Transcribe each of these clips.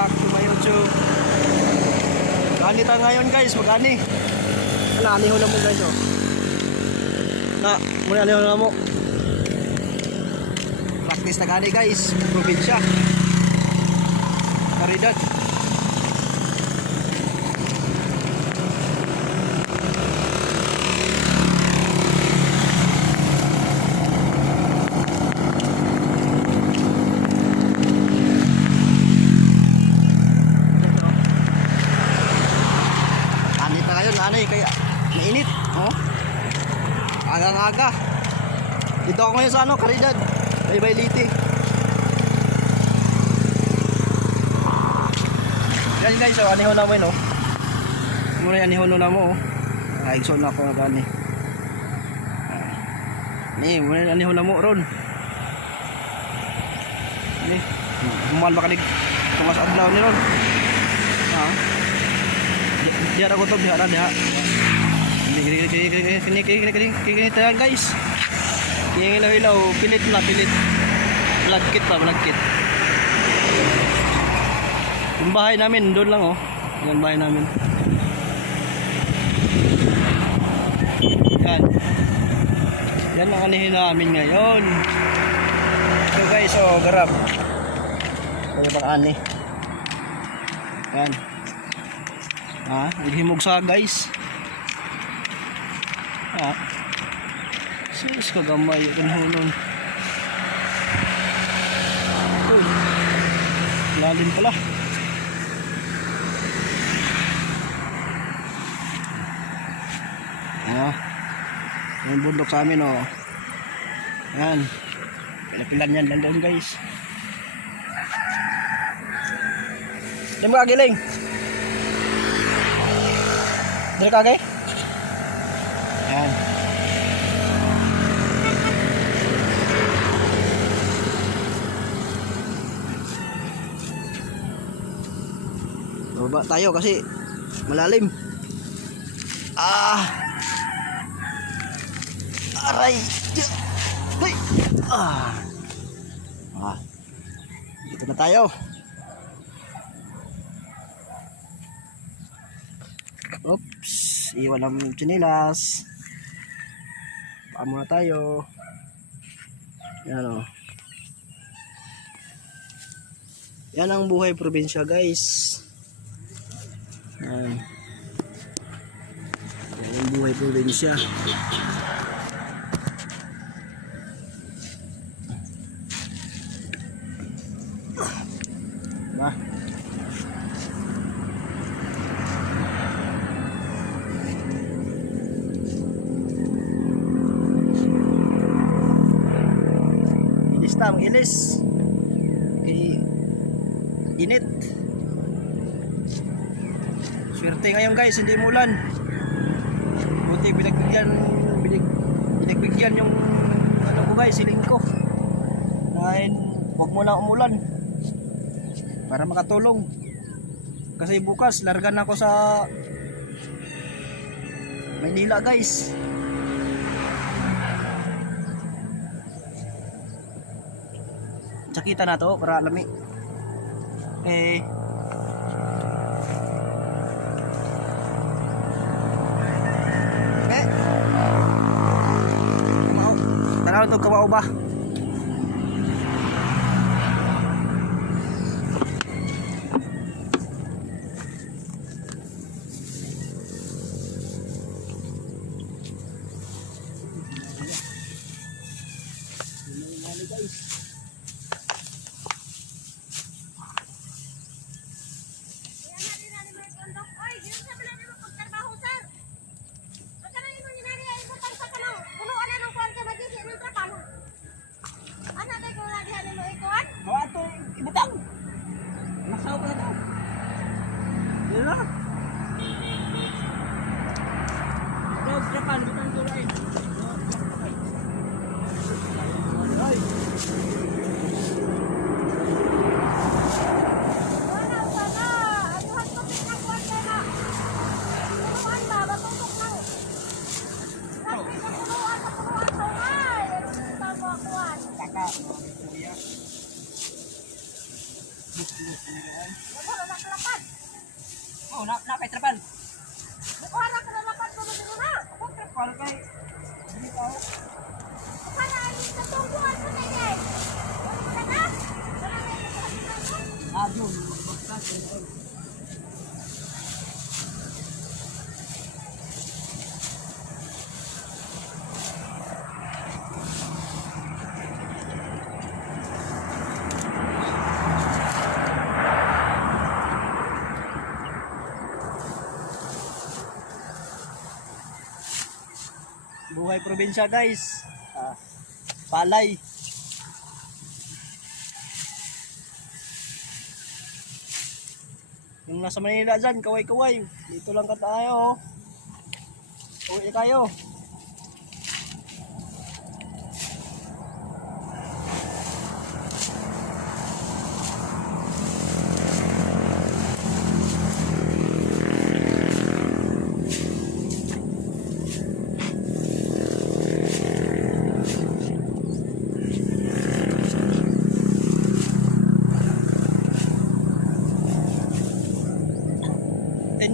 back to my YouTube. Gani tayo ngayon guys, mag-ani. Aniho na mo guys oh. Na, muna aniho na mo. Practice na gani guys, probinsya. Caridad. Anay kaya mainit, oh. Aga-aga. Dito ako ngayon sa Caridad, Bayliti. Yan guys, so aniho na mo yun, oh. Muna aniho na mo, oh. Naigson na ako na gani. Ni, muna aniho na mo ron. Ni, human ba kanig tungas adlaw ni ron. Ha? Dia ada kotor dia ada dia. Kini tayo guys. Kini ilaw pilit na pilit. Blagkit pa blagkit. Yung bahay namin doon lang oh. Yan bahay namin. Yan. Yan ang anihin namin ngayon. So guys, oh garap. Kaya bang ani. Yan. Ha, himog sa guys. Ha. Sus kagamay yung hulon. Lalim pala. Ah. Yung bundok sa amin oh. Yan. Pila-pilan yan doon guys. Di mo kagiling. Dali kagay? Yan. Baba tayo kasi malalim. Ah. Aray. Hey. Ah. Ah. Dito na tayo. Oops, iwan ang chinilas. Paan muna tayo. Yan o. Yan ang buhay probinsya guys. Yan. Yan ang buhay probinsya. Diba? Ilis kay init. Swerte ngayon guys, hindi umulan. Buti pinagbigyan yung ano ko guys, siling ko. Dahil huwag mo na umulan para makatulong. Kasi bukas largan ako sa Maynila guys. Sakita na to para lami. Eh. Kamao. Tanaw to kamao ba? Ibutang. Nasaw pa na to. Yan na. Dog, Japan, butang to right. Ay. Wala na kalapan. Oh, na kay trapal. Wala na kalapan ko dito na. Ako trapal kay dili tao. Wala ay sa tungguan ko na yan. Wala na. Wala na. Adyo, magtas. Buhay probinsya guys. Palay. Yung nasa Manila dyan, kaway-kaway. Dito lang ka tayo. Uwi tayo.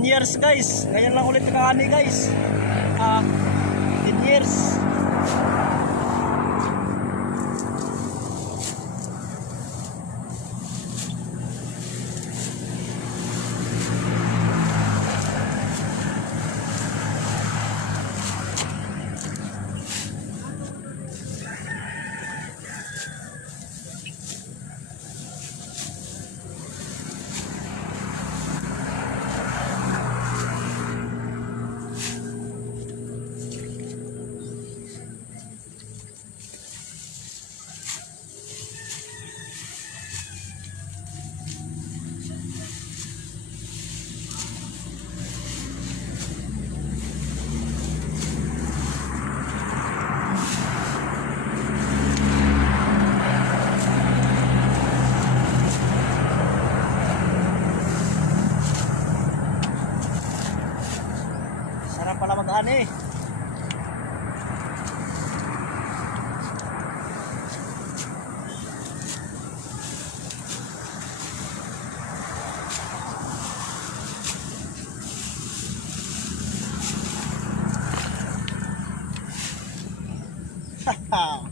Years guys, ngayon lang ulit nakahani guys. 10 years. Sarap pala mag-ani. Haha.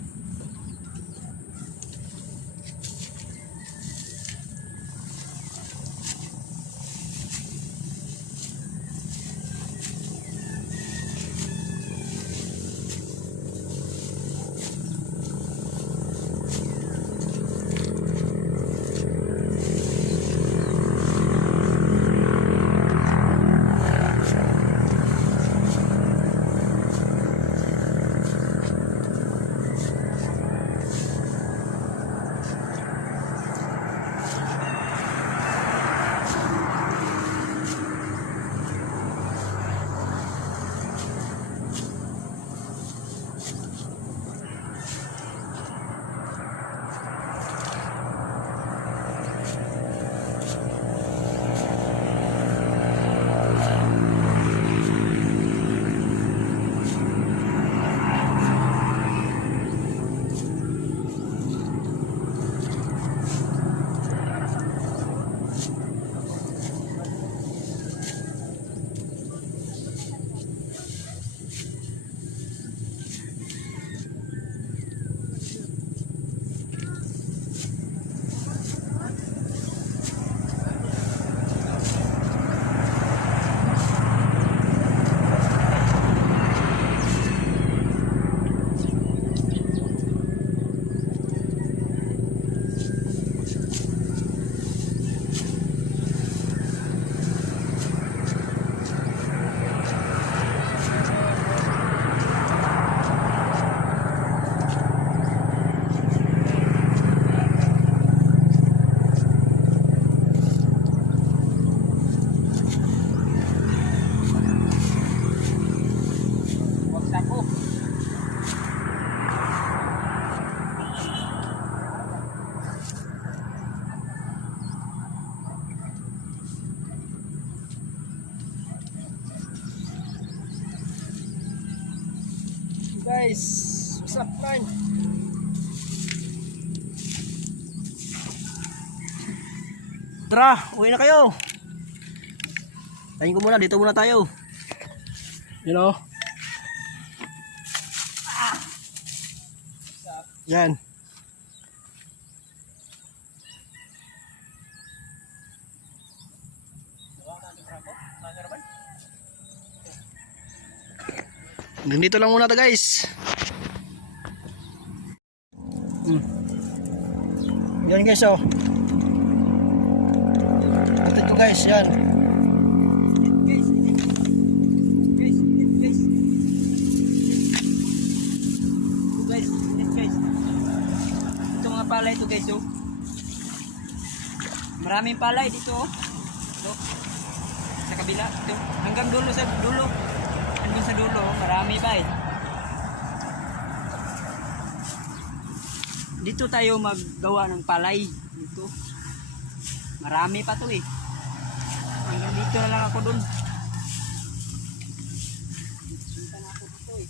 Guys, what's up man? Tara, uwi na kayo. Tayin ko muna, dito muna tayo. You know? Yan. Ganito lang muna to guys. Yan guys oh. Ito guys, yan. Guys. Ito mga palay ito guys oh. Maraming palay dito oh. Ito. Sa kabila ito. Hanggang dulo sa dulo. Hanggang sa dulo, marami pa eh. Dito tayo maggawa ng palay dito. Marami pa to eh. Hanggang dito na lang ako dun. Punta na ako dito eh.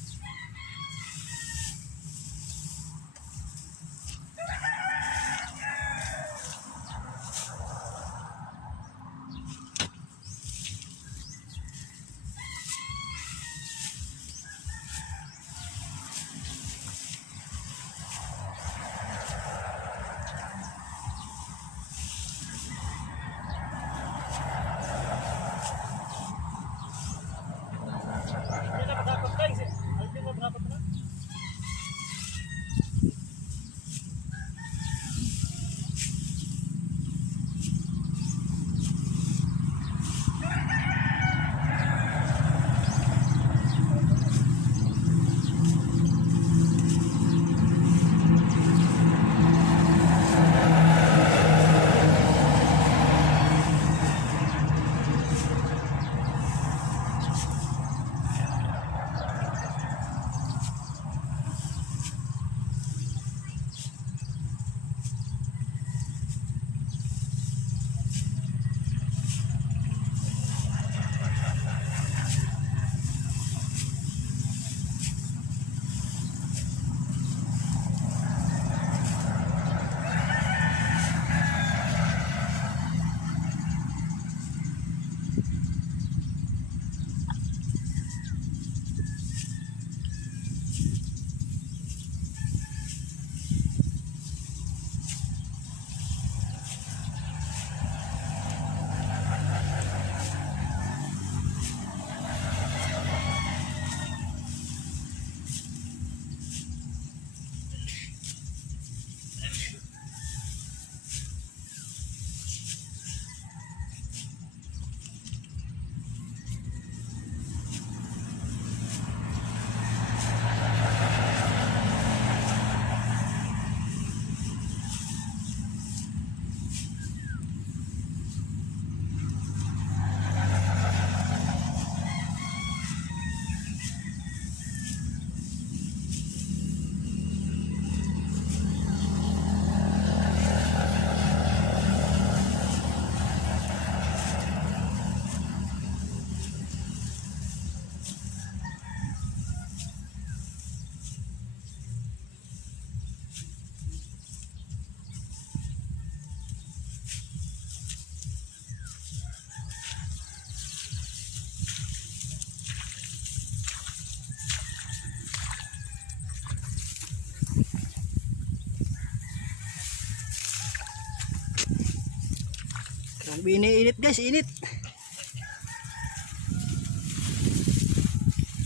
Iniinit guys, init.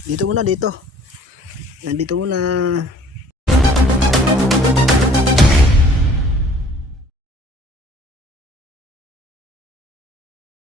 Dito muna, dito. Yan, dito muna.